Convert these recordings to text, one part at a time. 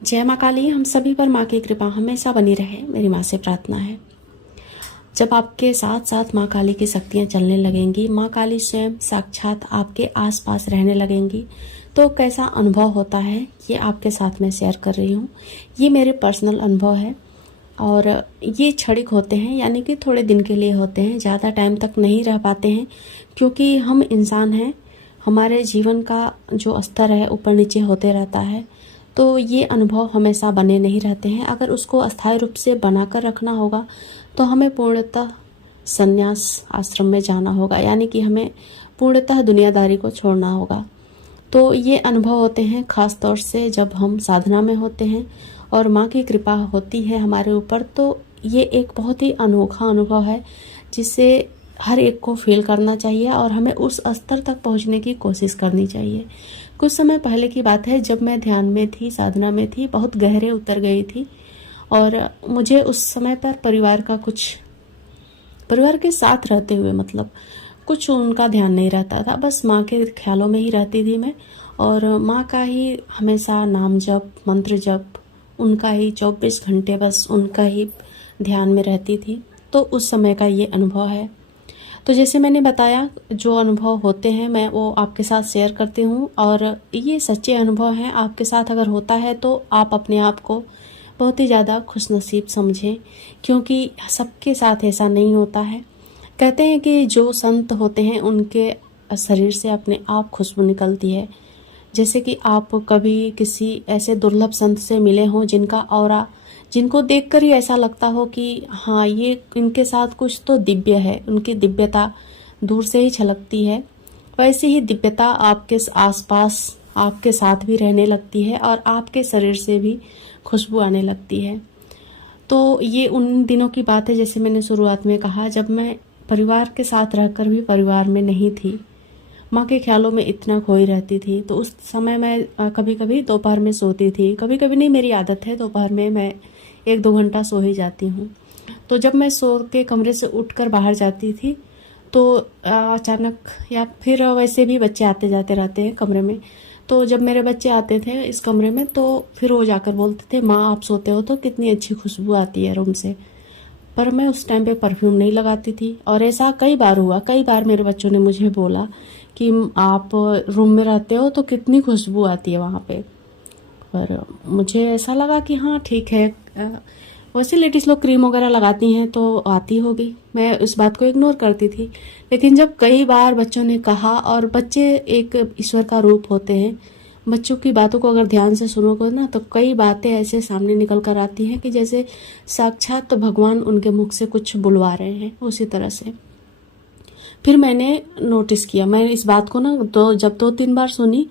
जय माँ काली। हम सभी पर माँ की कृपा हमेशा बनी रहे, मेरी माँ से प्रार्थना है। जब आपके साथ साथ माँ काली की शक्तियाँ चलने लगेंगी, माँ काली स्वयं साक्षात आपके आसपास रहने लगेंगी, तो कैसा अनुभव होता है ये आपके साथ में शेयर कर रही हूँ। ये मेरे पर्सनल अनुभव है और ये क्षणिक होते हैं, यानी कि थोड़े दिन के लिए होते हैं, ज़्यादा टाइम तक नहीं रह पाते हैं, क्योंकि हम इंसान हैं। हमारे जीवन का जो स्तर है ऊपर नीचे होते रहता है, तो ये अनुभव हमेशा बने नहीं रहते हैं। अगर उसको अस्थायी रूप से बनाकर रखना होगा तो हमें पूर्णतः संन्यास आश्रम में जाना होगा, यानी कि हमें पूर्णतः दुनियादारी को छोड़ना होगा। तो ये अनुभव होते हैं ख़ास तौर से जब हम साधना में होते हैं और माँ की कृपा होती है हमारे ऊपर। तो ये एक बहुत ही अनोखा अनुभव है जिसे हर एक को फील करना चाहिए और हमें उस स्तर तक पहुँचने की कोशिश करनी चाहिए। कुछ समय पहले की बात है, जब मैं ध्यान में थी, साधना में थी, बहुत गहरे उतर गई थी और मुझे उस समय पर परिवार के साथ रहते हुए कुछ उनका ध्यान नहीं रहता था। बस माँ के ख्यालों में ही रहती थी मैं, और माँ का ही हमेशा नाम जप, मंत्र जप, उनका ही 24 घंटे बस उनका ही ध्यान में रहती थी। तो उस समय का ये अनुभव है। तो जैसे मैंने बताया, जो अनुभव होते हैं मैं वो आपके साथ शेयर करती हूँ, और ये सच्चे अनुभव हैं। आपके साथ अगर होता है तो आप अपने आप को बहुत ही ज़्यादा खुशनसीब समझें, क्योंकि सबके साथ ऐसा नहीं होता है। कहते हैं कि जो संत होते हैं उनके शरीर से अपने आप खुशबू निकलती है। जैसे कि आप कभी किसी ऐसे दुर्लभ संत से मिले हों जिनका ऑरा, जिनको देखकर ही ऐसा लगता हो कि हाँ, ये इनके साथ कुछ तो दिव्य है, उनकी दिव्यता दूर से ही छलकती है। वैसे ही दिव्यता आपके आसपास आपके साथ भी रहने लगती है और आपके शरीर से भी खुशबू आने लगती है। तो ये उन दिनों की बात है, जैसे मैंने शुरुआत में कहा, जब मैं परिवार के साथ रहकर भी परिवार में नहीं थी, माँ के ख्यालों में इतना खोई रहती थी। तो उस समय मैं कभी कभी दोपहर में सोती थी, कभी कभी नहीं, मेरी आदत है दोपहर में मैं 1-2 घंटा सो ही जाती हूँ। तो जब मैं सो के कमरे से उठकर बाहर जाती थी तो अचानक, या फिर वैसे भी बच्चे आते जाते रहते हैं कमरे में, तो जब मेरे बच्चे आते थे इस कमरे में तो फिर वो जाकर बोलते थे, माँ आप सोते हो तो कितनी अच्छी खुशबू आती है रूम से। पर मैं उस टाइम पे परफ्यूम नहीं लगाती थी, और ऐसा कई बार हुआ। कई बार मेरे बच्चों ने मुझे बोला कि आप रूम में रहते हो तो कितनी खुशबू आती है वहाँ पे। पर मुझे ऐसा लगा कि हाँ ठीक है, वैसे लेडीज़ लोग क्रीम वगैरह लगाती हैं तो आती होगी, मैं उस बात को इग्नोर करती थी। लेकिन जब कई बार बच्चों ने कहा, और बच्चे एक ईश्वर का रूप होते हैं, बच्चों की बातों को अगर ध्यान से सुनोगे ना तो कई बातें ऐसे सामने निकल कर आती हैं कि जैसे साक्षात तो भगवान उनके मुख से कुछ बुलवा रहे हैं, उसी तरह से। फिर मैंने नोटिस किया, मैं इस बात को ना जब 2-3 बार सुनी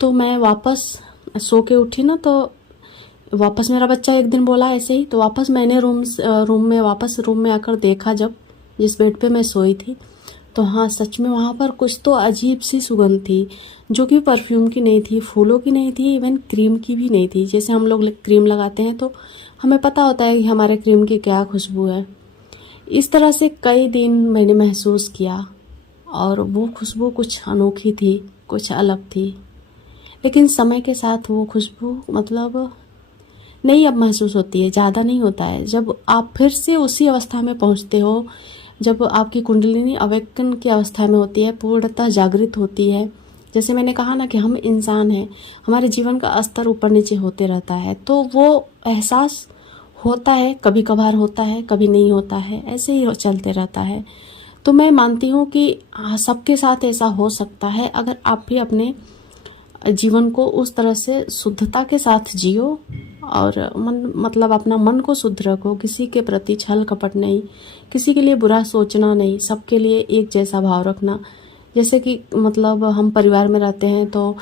तो मैं वापस सो के उठी ना, तो वापस मेरा बच्चा एक दिन बोला ऐसे ही, तो वापस मैंने रूम में आकर देखा, जब जिस बेड पे मैं सोई थी, तो हाँ सच में वहाँ पर कुछ तो अजीब सी सुगंध थी, जो कि परफ्यूम की नहीं थी, फूलों की नहीं थी, इवन क्रीम की भी नहीं थी। जैसे हम लोग क्रीम लगाते हैं तो हमें पता होता है कि हमारे क्रीम की क्या खुशबू है। इस तरह से कई दिन मैंने महसूस किया, और वो खुशबू कुछ अनोखी थी, कुछ अलग थी। लेकिन समय के साथ वो खुशबू नहीं अब महसूस होती है, ज़्यादा नहीं होता है। जब आप फिर से उसी अवस्था में पहुंचते हो, जब आपकी कुंडलिनी अवेकन की अवस्था में होती है, पूर्णतः जागृत होती है। जैसे मैंने कहा ना कि हम इंसान हैं, हमारे जीवन का स्तर ऊपर नीचे होते रहता है, तो वो एहसास होता है, कभी कभार होता है, कभी नहीं होता है, ऐसे ही चलते रहता है। तो मैं मानती हूँ कि सबके साथ ऐसा हो सकता है, अगर आप भी अपने जीवन को उस तरह से शुद्धता के साथ जियो और अपना मन को शुद्ध रखो। किसी के प्रति छल कपट नहीं, किसी के लिए बुरा सोचना नहीं, सबके लिए एक जैसा भाव रखना। जैसे कि हम परिवार में रहते हैं तो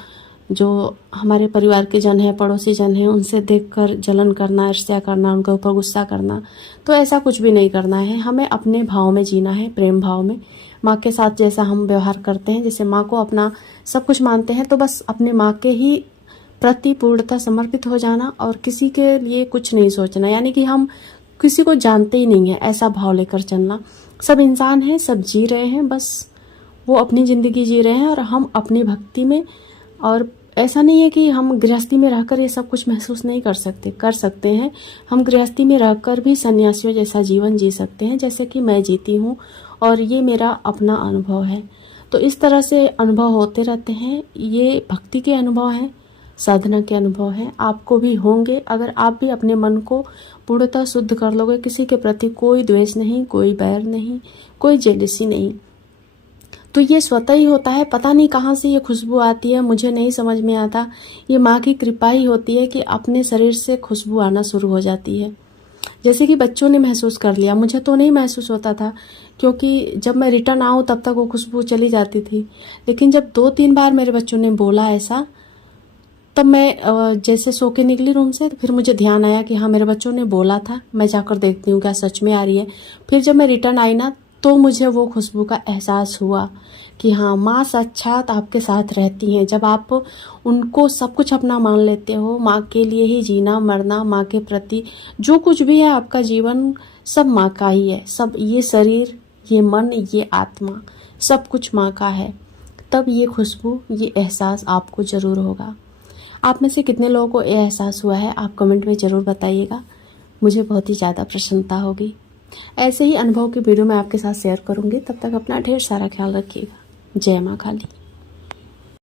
जो हमारे परिवार के जन हैं, पड़ोसी जन हैं, उनसे देखकर जलन करना, ईर्ष्या करना, उनके ऊपर गुस्सा करना, तो ऐसा कुछ भी नहीं करना है। हमें अपने भाव में जीना है, प्रेम भाव में। माँ के साथ जैसा हम व्यवहार करते हैं, जैसे माँ को अपना सब कुछ मानते हैं, तो बस अपने माँ के ही प्रति पूर्णतः समर्पित हो जाना और किसी के लिए कुछ नहीं सोचना, यानी कि हम किसी को जानते ही नहीं है, ऐसा भाव लेकर चलना। सब इंसान हैं, सब जी रहे हैं, बस वो अपनी ज़िंदगी जी रहे हैं और हम अपनी भक्ति में और ऐसा नहीं है कि हम गृहस्थी में रहकर ये सब कुछ महसूस नहीं कर सकते हैं। हम गृहस्थी में रहकर भी सन्यासियों जैसा जीवन जी सकते हैं, जैसे कि मैं जीती हूँ, और ये मेरा अपना अनुभव है। तो इस तरह से अनुभव होते रहते हैं। ये भक्ति के अनुभव हैं, साधना के अनुभव हैं, आपको भी होंगे अगर आप भी अपने मन को पूर्णतः शुद्ध कर लोगे। किसी के प्रति कोई द्वेष नहीं, कोई बैर नहीं, कोई जेलसी नहीं, तो ये स्वतः ही होता है। पता नहीं कहाँ से ये खुशबू आती है, मुझे नहीं समझ में आता। ये माँ की कृपा ही होती है कि अपने शरीर से खुशबू आना शुरू हो जाती है। जैसे कि बच्चों ने महसूस कर लिया, मुझे तो नहीं महसूस होता था, क्योंकि जब मैं रिटर्न आऊँ तब तक वो खुशबू चली जाती थी। लेकिन जब 2-3 बार मेरे बच्चों ने बोला ऐसा, तब मैं जैसे सो के निकली रूम से, तो फिर मुझे ध्यान आया कि हाँ, मेरे बच्चों ने बोला था, मैं जाकर देखती हूँ क्या सच में आ रही है। फिर जब मैं रिटर्न आई ना, तो मुझे वो खुशबू का एहसास हुआ कि हाँ, माँ साक्षात आपके साथ रहती हैं। जब आप उनको सब कुछ अपना मान लेते हो, माँ के लिए ही जीना मरना, माँ के प्रति जो कुछ भी है आपका जीवन, सब माँ का ही है। सब, ये शरीर, ये मन, ये आत्मा, सब कुछ माँ का है। तब ये खुशबू, ये एहसास आपको ज़रूर होगा। आप में से कितने लोगों को ये एहसास हुआ है, आप कमेंट में ज़रूर बताइएगा, मुझे बहुत ही ज़्यादा प्रसन्नता होगी। ऐसे ही अनुभव की वीडियो मैं आपके साथ शेयर करूंगी। तब तक अपना ढेर सारा ख्याल रखिएगा। जय माँ काली।